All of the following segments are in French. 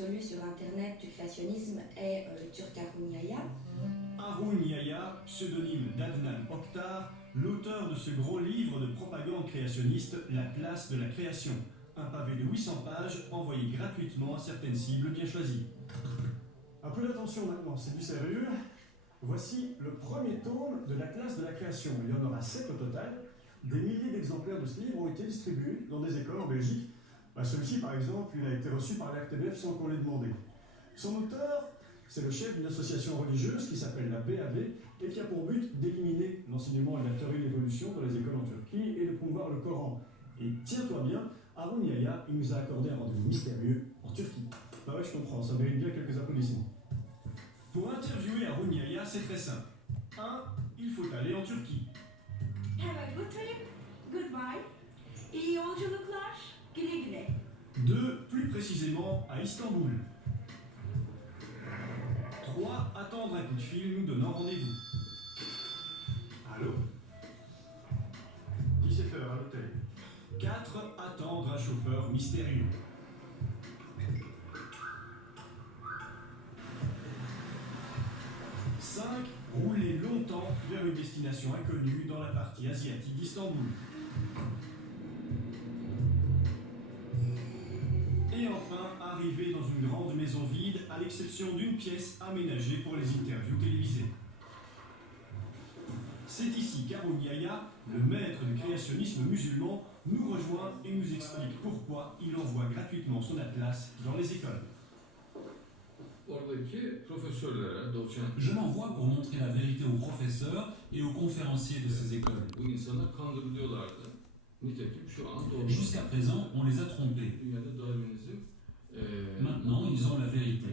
absolu sur Internet du créationnisme est le turc Harun Yahya. Harun Yahya, pseudonyme d'Adnan Oktar, l'auteur de ce gros livre de propagande créationniste, L'Atlas de la création. Un pavé de 800 pages envoyé gratuitement à certaines cibles bien choisies. Un peu d'attention maintenant, c'est du sérieux. Voici le premier tome de l'Atlas de la création. Il y en aura 7 au total. Des milliers d'exemplaires de ce livre ont été distribués dans des écoles en Belgique. Celui-ci, par exemple, il a été reçu par la RTBF sans qu'on l'ait demandé. Son auteur, c'est le chef d'une association religieuse qui s'appelle la BAV et qui a pour but d'éliminer l'enseignement et la théorie de l'évolution dans les écoles en Turquie et de promouvoir le Coran. Et tiens-toi bien, Harun Yahya, il nous a accordé un rendez-vous mystérieux en Turquie. Bah ouais, je comprends, ça mérite bien quelques applaudissements. Pour interviewer Harun Yahya, c'est très simple. 1. Il faut aller en Turquie. Have a good trip. Goodbye. İyi yolculuklar. Güle güle. 2. Plus précisément à Istanbul. 3. Attendre un coup de fil nous donnant rendez-vous. Allô 17h à l'hôtel. 4. Attendre un chauffeur mystérieux. 5. Rouler longtemps vers une destination inconnue dans la partie asiatique d'Istanbul. Et enfin, arriver dans une grande maison vide, à l'exception d'une pièce aménagée pour les interviews télévisées. C'est ici qu'Harun Yahya, le maître du créationnisme musulman, nous rejoint et nous explique pourquoi il envoie gratuitement son atlas dans les écoles. Je l'envoie pour montrer la vérité aux professeurs et aux conférenciers de ces écoles. Jusqu'à présent, on les a trompés. Maintenant, ils ont la vérité.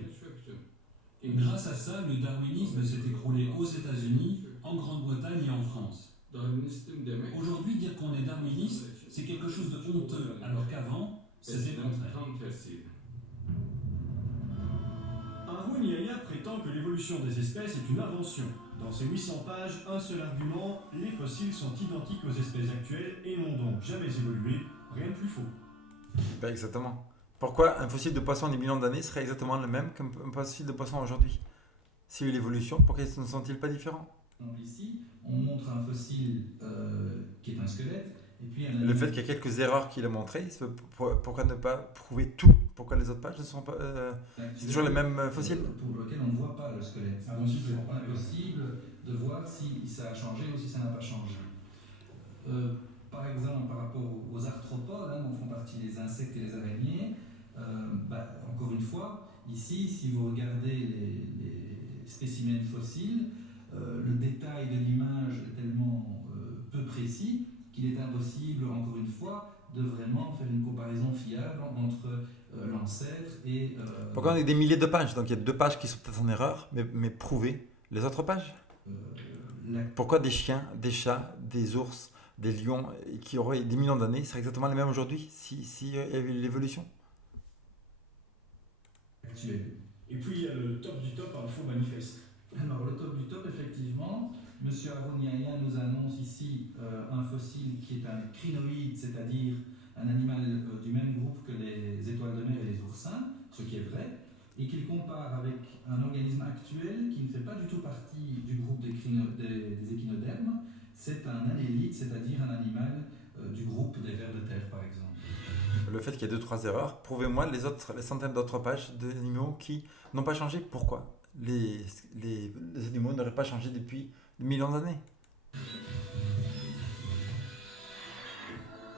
Grâce à ça, le darwinisme s'est écroulé aux États-Unis, en Grande-Bretagne et en France. Aujourd'hui, dire qu'on est darwiniste, c'est quelque chose de honteux, alors qu'avant, c'était le contraire. Harun Yahya prétend que l'évolution des espèces est une invention. Dans ces 800 pages, un seul argument, les fossiles sont identiques aux espèces actuelles et n'ont donc jamais évolué, rien de plus faux. Ben exactement. Pourquoi un fossile de poisson des millions d'années serait exactement le même qu'un fossile de poisson aujourd'hui? S'il y a eu l'évolution, pourquoi ne sont-ils pas différents? Ici, on montre un fossile qui est un squelette. Et puis le fait qu'il y a quelques erreurs qu'il a montrées, pourquoi ne pas prouver tout? Pourquoi les autres pages ne sont pas... c'est toujours les mêmes fossiles? Pour lequel on ne voit pas le squelette. Donc il est impossible de voir si ça a changé ou si ça n'a pas changé. Par exemple, par rapport aux arthropodes, dont font partie les insectes et les araignées, encore une fois, ici, si vous regardez les spécimens fossiles, le détail de l'image est tellement peu précis qu'il est impossible, encore une fois, de vraiment faire une comparaison fiable entre l'ancêtre et... Pourquoi on a des milliers de pages? Donc il y a 2 pages qui sont peut-être en erreur, mais prouvées. Les autres pages? Pourquoi des chiens, des chats, des ours, des lions qui auraient des millions d'années seraient exactement les mêmes aujourd'hui s'il y avait eu l'évolution? Actuel. Et puis il y a le top du top info manifeste. Alors le top du top, effectivement, M. Harun Yahya nous annonce ici un fossile qui est un crinoïde, c'est-à-dire un animal du même groupe que les étoiles de mer et les oursins, ce qui est vrai, et qu'il compare avec un organisme actuel qui ne fait pas du tout partie du groupe des échinodermes. C'est un annélide, c'est-à-dire un animal du groupe des vers de terre, par exemple. Le fait qu'il y ait 2-3 erreurs, prouvez-moi les centaines d'autres pages d'animaux qui n'ont pas changé. Pourquoi les animaux n'auraient pas changé depuis des millions d'années?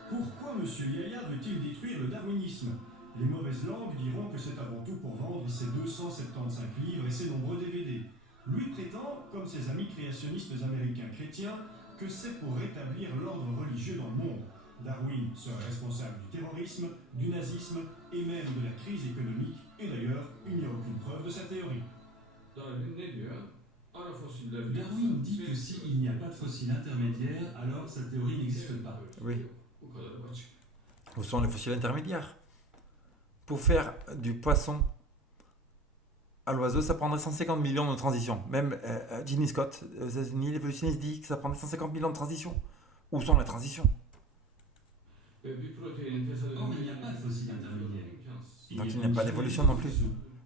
Pourquoi M. Yahya veut-il détruire le darwinisme? Les mauvaises langues diront que c'est avant tout pour vendre ses 275 livres et ses nombreux DVD. Lui prétend, comme ses amis créationnistes américains chrétiens, que c'est pour rétablir l'ordre religieux dans le monde. Darwin serait responsable du terrorisme, du nazisme et même de la crise économique, et d'ailleurs, il n'y a aucune preuve de sa théorie. Darwin dit que s'il n'y a pas de fossile intermédiaire, alors sa théorie n'existe pas. Oui. Où sont les fossiles intermédiaires? Pour faire du poisson à l'oiseau, ça prendrait 150 millions de transitions. Même Ginny Scott, aux États-Unis, l'évolutionniste dit que ça prendrait 150 millions de transitions. Où sont les transitions? Or, il n'y a pas de fossile intermédiaire. Donc il n'y a pas d'évolution non plus.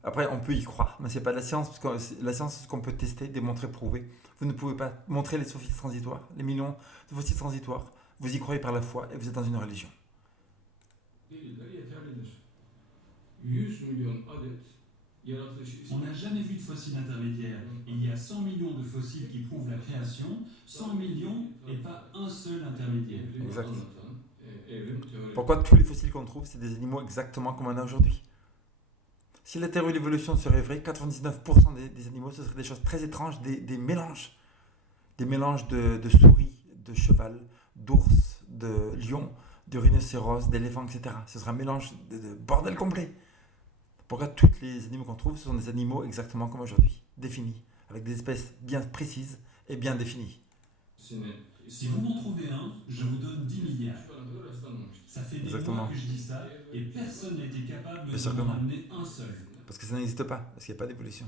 Après, on peut y croire, mais c'est pas de la science, parce que la science, c'est ce qu'on peut tester, démontrer, prouver. Vous ne pouvez pas montrer les fossiles transitoires, les millions de fossiles transitoires. Vous y croyez par la foi et vous êtes dans une religion. On n'a jamais vu de fossiles intermédiaires. Il y a 100 millions de fossiles qui prouvent la création, 100 millions et pas un seul intermédiaire. Exact. Pourquoi tous les fossiles qu'on trouve, c'est des animaux exactement comme on a aujourd'hui? Si la théorie de l'évolution serait vraie, 99% des animaux, ce seraient des choses très étranges, des mélanges. Des mélanges de souris, de cheval, d'ours, de lion, de rhinocéros, d'éléphants, etc. Ce sera un mélange de bordel complet. Pourquoi tous les animaux qu'on trouve, ce sont des animaux exactement comme aujourd'hui, définis, avec des espèces bien précises et bien définies. Si vous m'en trouvez un, je vous donne 10 milliards. Ça fait des mois que je dis ça et personne n'a été capable de m'en amener un seul. Parce que ça n'existe pas, parce qu'il n'y a pas d'évolution.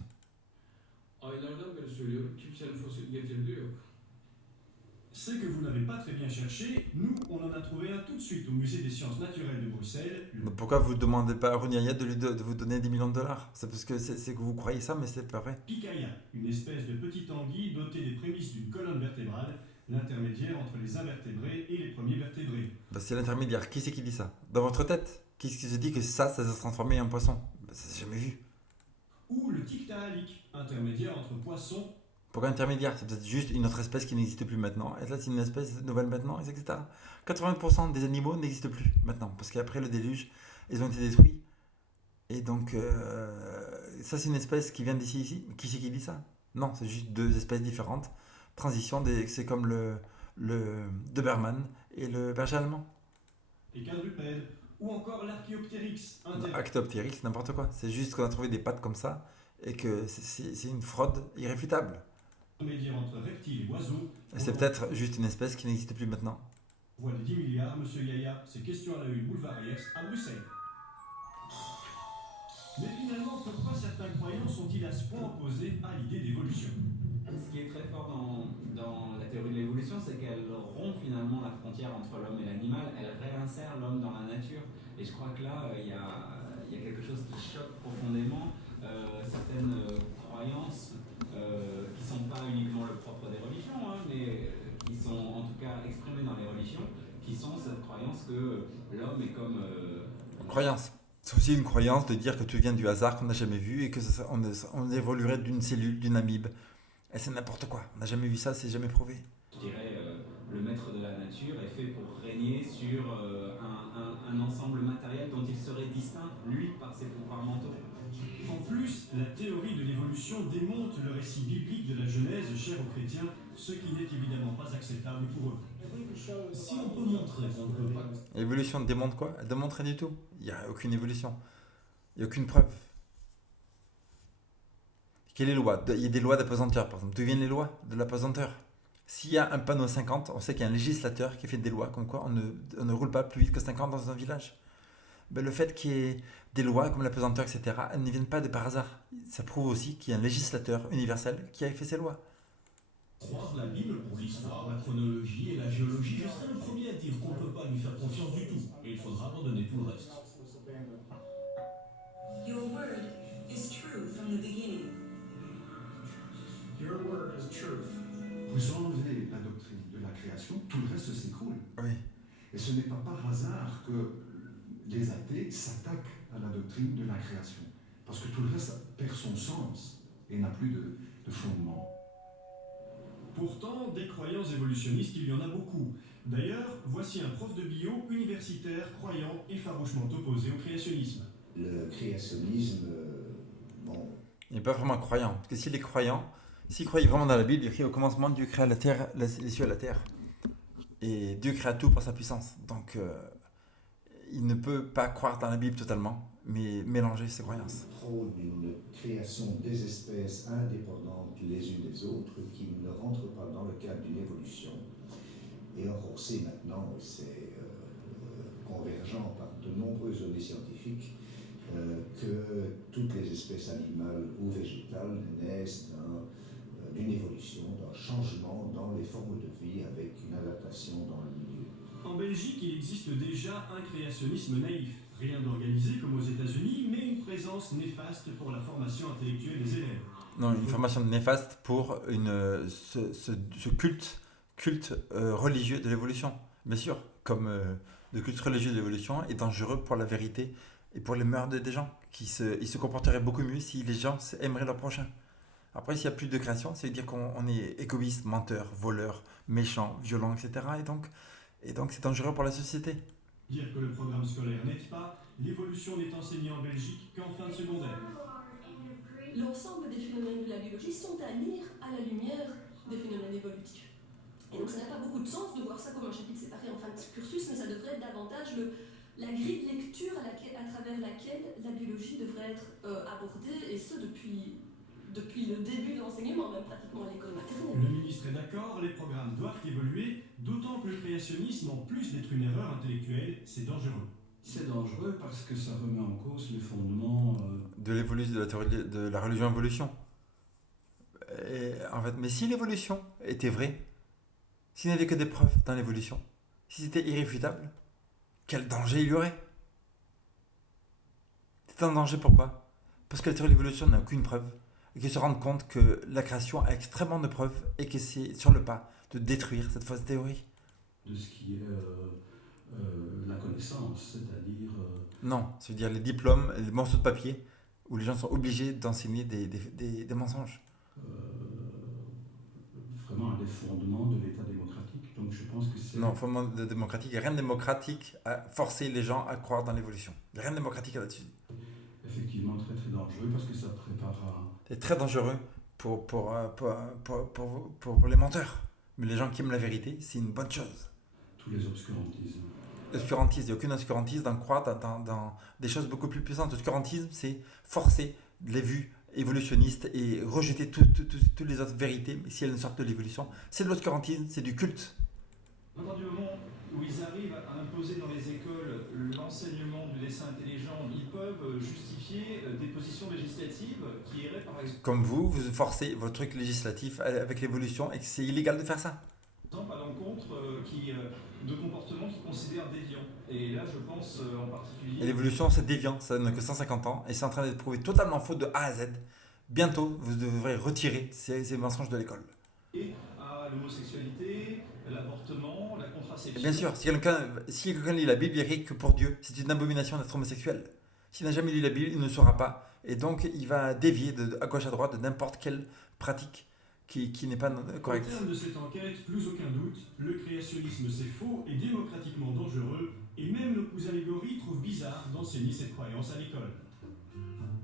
C'est que vous n'avez pas très bien cherché. Nous, on en a trouvé un tout de suite au Musée des sciences naturelles de Bruxelles. Mais pourquoi vous ne demandez pas à Runi Hayat de vous donner 10 millions de dollars? C'est parce que c'est que vous croyez ça, mais c'est pas vrai. Picaya, une espèce de petite anguille dotée des prémices d'une colonne vertébrale, l'intermédiaire entre les invertébrés et les premiers vertébrés. Bah, c'est l'intermédiaire. Qui c'est qui dit ça? Dans votre tête? Qui est-ce qui se dit que ça s'est transformé en poisson? Bah, ça s'est jamais vu. Ou le tiktaalik, intermédiaire entre poissons. Pourquoi intermédiaire? C'est peut-être juste une autre espèce qui n'existe plus maintenant. Et là, c'est une espèce nouvelle maintenant, etc. 80% des animaux n'existent plus maintenant. Parce qu'après le déluge, ils ont été détruits. Et donc, ça, c'est une espèce qui vient d'ici, ici. Qui c'est qui dit ça? Non, c'est juste deux espèces différentes. Transition, c'est comme le Doberman et le berger allemand. Et quadrupèdes. Ou encore l'Archéoptérix. Archéoptérix, n'importe quoi. C'est juste qu'on a trouvé des pattes comme ça et que c'est une fraude irréfutable. Intermédiaire entre reptiles et oiseaux. Et c'est peut-être juste une espèce qui n'existe plus maintenant. Voix de 10 milliards, monsieur Yaya, c'est question à la une, boulevard Ayers, à Bruxelles. Mais finalement, pourquoi certains croyants sont-ils à ce point opposés à l'idée d'évolution? Ce qui est très fort dans la théorie de l'évolution, c'est qu'elle rompt finalement la frontière entre l'homme et l'animal, elle réinsère l'homme dans la nature. Et je crois que là, il y a quelque chose qui choque profondément certaines croyances qui ne sont pas uniquement le propre des religions, hein, mais qui sont en tout cas exprimées dans les religions, qui sont cette croyance que l'homme est comme... Croyance. C'est aussi une croyance de dire que tout vient du hasard qu'on n'a jamais vu et que on évoluerait d'une cellule, d'une amibe. Et c'est n'importe quoi. On n'a jamais vu ça, c'est jamais prouvé. Je dirais, le maître de la nature est fait pour régner sur un ensemble matériel dont il serait distinct, lui, par ses pouvoirs mentaux. En plus, la théorie de l'évolution démonte le récit biblique de la Genèse cher aux chrétiens, ce qui n'est évidemment pas acceptable pour eux. Si on peut montrer qu'on ne peut pas... L'évolution démontre quoi? Elle démontre rien du tout. Il n'y a aucune évolution. Il n'y a aucune preuve. Quelle est les lois? Il y a des lois d'apesanteur, par exemple. D'où viennent les lois de l'apesanteur? S'il y a un panneau 50, on sait qu'il y a un législateur qui fait des lois comme quoi on ne roule pas plus vite que 50 dans un village. Ben, le fait qu'il y ait des lois comme l'apesanteur, etc., elles ne viennent pas de par hasard. Ça prouve aussi qu'il y a un législateur universel qui a fait ces lois. Croire la Bible pour l'histoire, la chronologie et la géologie, je serais le premier à dire qu'on ne peut pas lui faire confiance du tout. Et il faudra abandonner tout le reste. Your word is true from the beginning. Your word is truth. Vous enlevez la doctrine de la création, tout le reste s'écroule. Oui. Et ce n'est pas par hasard que les athées s'attaquent à la doctrine de la création. Parce que tout le reste perd son sens et n'a plus de fondement. Pourtant, des croyants évolutionnistes, il y en a beaucoup. D'ailleurs, voici un prof de bio universitaire, croyant et farouchement opposé au créationnisme. Le créationnisme, bon... Il n'est pas vraiment croyant. Parce que s'il est croyant, s'il croyait vraiment dans la Bible, il écrit au commencement Dieu créa la terre, les cieux et la terre. Et Dieu créa tout par sa puissance. Donc, il ne peut pas croire dans la Bible totalement, mais mélanger ses croyances. Prône une création des espèces indépendantes les unes des autres qui ne rentrent pas dans le cadre d'une évolution. Et or, on sait maintenant, c'est convergent par de nombreuses données scientifiques, que toutes les espèces animales ou végétales naissent d'une évolution, d'un changement dans les formes de vie avec une adaptation dans le milieu. En Belgique, il existe déjà un créationnisme naïf. Rien d'organisé comme aux États-Unis, mais une présence néfaste pour la formation intellectuelle des élèves. Non, une formation néfaste pour ce culte religieux de l'évolution. Bien sûr, comme le culte religieux de l'évolution est dangereux pour la vérité et pour les mœurs des gens. Ils se comporteraient beaucoup mieux si les gens aimeraient leur prochain. Après, s'il n'y a plus de création, ça veut dire qu'on est égoïste, menteur, voleur, méchant, violent, etc. Et donc c'est dangereux pour la société. Dire que le programme scolaire n'aide pas, l'évolution n'est enseignée en Belgique qu'en fin de secondaire. L'ensemble des phénomènes de la biologie sont à lire à la lumière des phénomènes évolutifs. Et donc ça n'a pas beaucoup de sens de voir ça comme un chapitre séparé en fin de cursus, mais ça devrait être davantage la grille de lecture à travers laquelle la biologie devrait être abordée, et ce depuis le début de l'enseignement, même pratiquement à l'école maternelle. Le ministre est d'accord, les programmes doivent évoluer, d'autant que le créationnisme, en plus d'être une erreur intellectuelle, c'est dangereux. C'est dangereux parce que ça remet en cause les fondements de l'évolution, de la théorie de la religion évolution. Et, en fait, mais si l'évolution était vraie, s'il n'y avait que des preuves dans l'évolution, si c'était irréfutable, quel danger il y aurait? C'est un danger pourquoi? Parce que la théorie de l'évolution n'a aucune preuve, et qu'ils se rendent compte que la création a extrêmement de preuves, et que c'est sur le pas de détruire cette fausse théorie. De ce qui est la connaissance, c'est-à-dire... Non, ça veut dire les diplômes, les morceaux de papier, où les gens sont obligés d'enseigner des mensonges. Vraiment les fondements de l'État démocratique. Donc je pense que c'est... Non, fondement démocratique, il n'y a rien de démocratique à forcer les gens à croire dans l'évolution. Il n'y a rien de démocratique là-dessus. Effectivement, très très dangereux parce que ça prépare à... C'est très dangereux pour les menteurs. Mais les gens qui aiment la vérité, c'est une bonne chose. Tous les obscurantismes. L'obscurantisme, il n'y a aucun obscurantisme d'en croire dans des choses beaucoup plus puissantes. L'obscurantisme, c'est forcer les vues évolutionnistes et rejeter toutes les autres vérités, mais si elles ne sortent de l'évolution. C'est de l'obscurantisme, c'est du culte. À partir du moment où ils arrivent à imposer dans les écoles l'enseignement du dessin intelligent, ils peuvent justifier des positions législatives qui iraient par exemple... Comme vous forcez votre truc législatif avec l'évolution et que c'est illégal de faire ça. À l'encontre de comportements qu'ils considèrent déviants. Et là, je pense en particulier... Et l'évolution, c'est déviant, ça n'a que 150 ans, et c'est en train d'être prouvé totalement faux de A à Z. Bientôt, vous devrez retirer ces mensonges de l'école. Et à l'homosexualité, l'avortement, la contraception... Et bien sûr, si quelqu'un lit la Bible, il rit que pour Dieu. C'est une abomination d'être homosexuel. S'il n'a jamais lu la Bible, il ne saura pas. Et donc, il va dévier à gauche à droite de n'importe quelle pratique qui n'est pas correcte. Au terme de cette enquête, plus aucun doute, le créationnisme c'est faux et démocratiquement dangereux, et même nos cousins Légory trouvent bizarre d'enseigner cette croyance à l'école.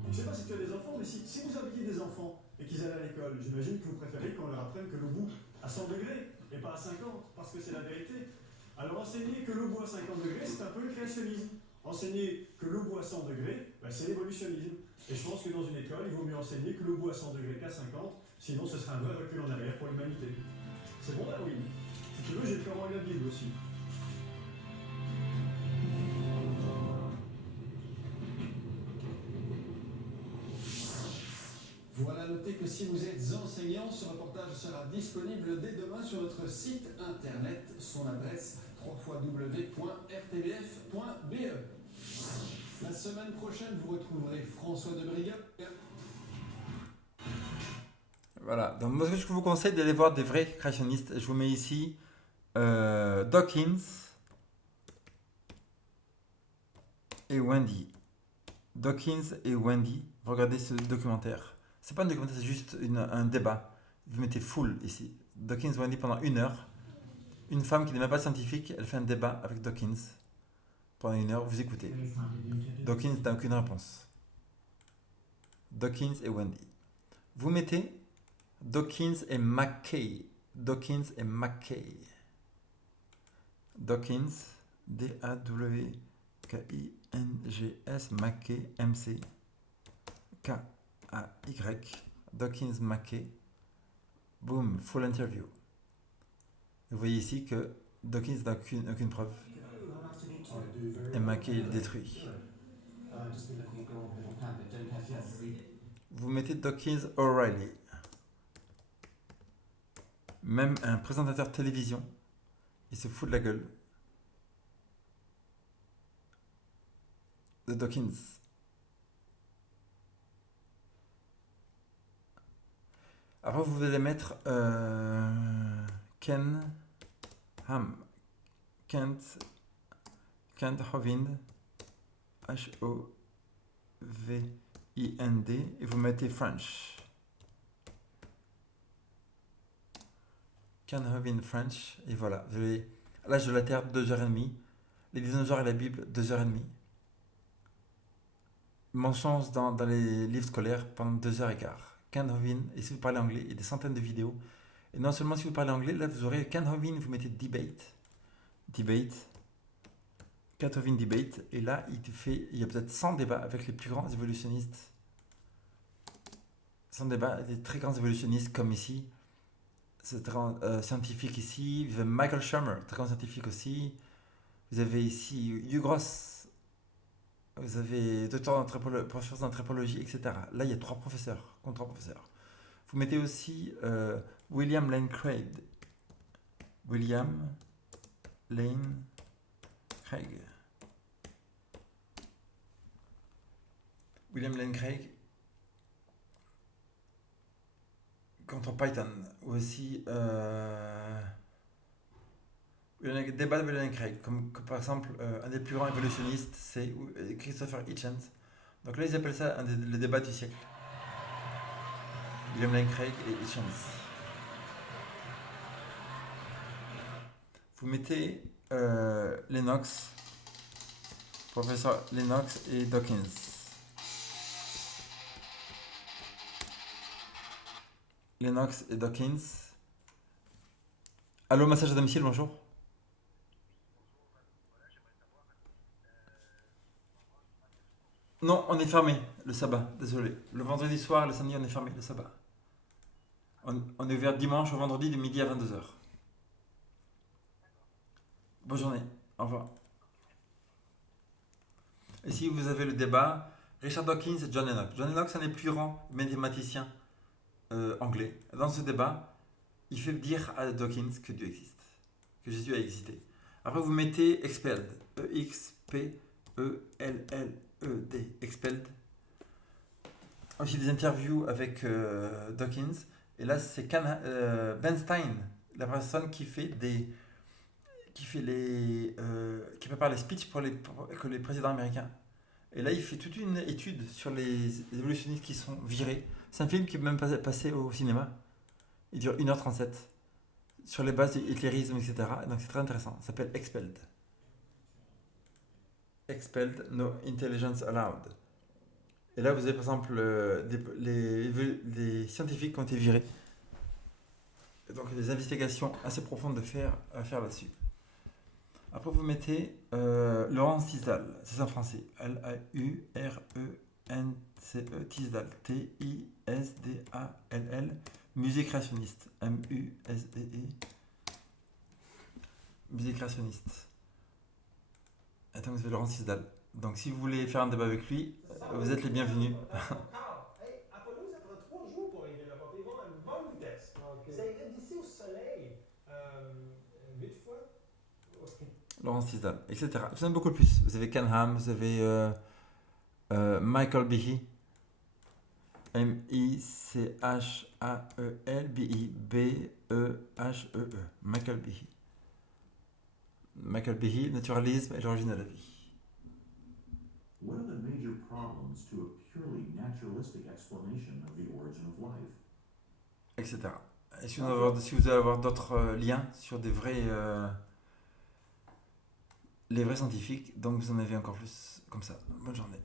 Je ne sais pas si tu as des enfants, mais si vous aviez des enfants et qu'ils allaient à l'école, j'imagine que vous préférez qu'on leur apprenne que le bout à 100 degrés et pas à 50, parce que c'est la vérité. Alors enseigner que le bout à 50 degrés, c'est un peu le créationnisme. Enseigner que le bout à 100 degrés, c'est l'évolutionnisme. Et je pense que dans une école, il vaut mieux enseigner que le bout à 100 degrés qu'à 50, sinon ce serait un vrai recul en arrière pour l'humanité. C'est bon, Darwin? Si tu veux, j'ai le Coran et la Bible aussi. Voilà, notez que si vous êtes enseignant, ce reportage sera disponible dès demain sur notre site internet. Son adresse www.rtbf.be. La semaine prochaine, vous retrouverez François Debrigat. Voilà, donc moi je vous conseille d'aller voir des vrais créationnistes. Je vous mets ici Dawkins et Wendy. Dawkins et Wendy, regardez ce documentaire. C'est pas un documentaire, c'est juste un débat. Vous mettez full ici. Dawkins et Wendy pendant 1 heure. Une femme qui n'est même pas scientifique, elle fait un débat avec Dawkins. Pendant 1 heure, vous écoutez. Dawkins n'a aucune réponse. Dawkins et Wendy. Vous mettez Dawkins et McKay. Dawkins et McKay. Dawkins, D-A-W-K-I-N-G-S, McKay, M-C-K-A-Y. Dawkins, McKay. Boom, full interview. Vous voyez ici que Dawkins n'a aucune preuve. Et McKay il détruit. Vous mettez Dawkins O'Reilly. Même un présentateur télévision, il se fout de la gueule. de Dawkins. Après, vous allez mettre Kent Hovind, H-O-V-I-N-D, et vous mettez French. Kent Hovind French, et voilà. Vous avez l'âge de la Terre, 2h30. Les dinosaures et la Bible, 2h30. Mentions dans les livres scolaires pendant 2h15. Kent Hovind, et si vous parlez anglais, il y a des centaines de vidéos. Et non seulement si vous parlez anglais, là vous aurez Kent Hovind, vous mettez debate, Kent Hovind debate, et là il y a peut-être 100 débats avec les plus grands évolutionnistes. 100 débats, des très grands évolutionnistes comme ici, c'est très scientifique ici, vous avez Michael Shermer, très grand scientifique aussi, vous avez ici Hugh Gross, vous avez professeur d'anthropologie, etc. Là il y a 3 professeurs, contre 3 professeurs. Vous mettez aussi William Lane Craig. William Lane Craig contre Python. Ou aussi débat de William Lane Craig. Comme par exemple, un des plus grands évolutionnistes, c'est Christopher Hitchens. Donc là, ils appellent ça le débat du siècle. William Lane Craig et Hitchens. Vous mettez Lennox, professeur Lennox et Dawkins. Lennox et Dawkins. Allô, massage à domicile, bonjour. Non, on est fermé le sabbat, désolé. Le vendredi soir, le samedi, on est fermé le sabbat. On est ouvert dimanche au vendredi de midi à 22h. Bonne journée, au revoir. Ici, vous avez le débat Richard Dawkins et John Lennox. John Lennox, c'est un des plus grands mathématiciens anglais. Dans ce débat, il fait dire à Dawkins que Dieu existe, que Jésus a existé. Après, vous mettez expelled, E-X-P-E-L-L-E-D, expelled. Aussi des interviews avec Dawkins. Et là, c'est Ben Stein, la personne qui prépare les speeches pour les présidents américains. Et là, il fait toute une étude sur les évolutionnistes qui sont virés. C'est un film qui est même passé au cinéma. Il dure 1h37. Sur les bases du hitlérisme, etc. Donc c'est très intéressant. Ça s'appelle Expelled. Expelled, No Intelligence Allowed. Et là, vous avez par exemple les scientifiques qui ont été virés. Et donc des investigations assez profondes à faire là-dessus. Après, vous mettez Laurence Tisdall, c'est en français. L-A-U-R-E-N-C-E, Tisdall, T-I-S-D-A-L-L, musée créationniste, M-U-S-D-E, musée créationniste. Attends, vous avez Laurence Tisdall. Donc, si vous voulez faire un débat avec lui, vous êtes les bienvenus. Apollo, ça prend 3 jours pour régler la porte. Ils vont à une bonne vitesse. Ça irait d'ici au soleil 8 fois. Laurence Tisdall, etc. Vous en avez beaucoup plus. Vous avez Ken Ham, vous avez Michael Behe, M-I-C-H-A-E-L, B-I-B-E-H-E-E, Michael Behe. Michael Behe, naturalisme et l'origine de la vie. What are the major problems to a purely naturalistic explanation of the origin of life? Etc. Et si vous allez avoir d'autres liens sur des vrais... les vrais scientifiques, donc vous en avez encore plus comme ça. Bonne journée.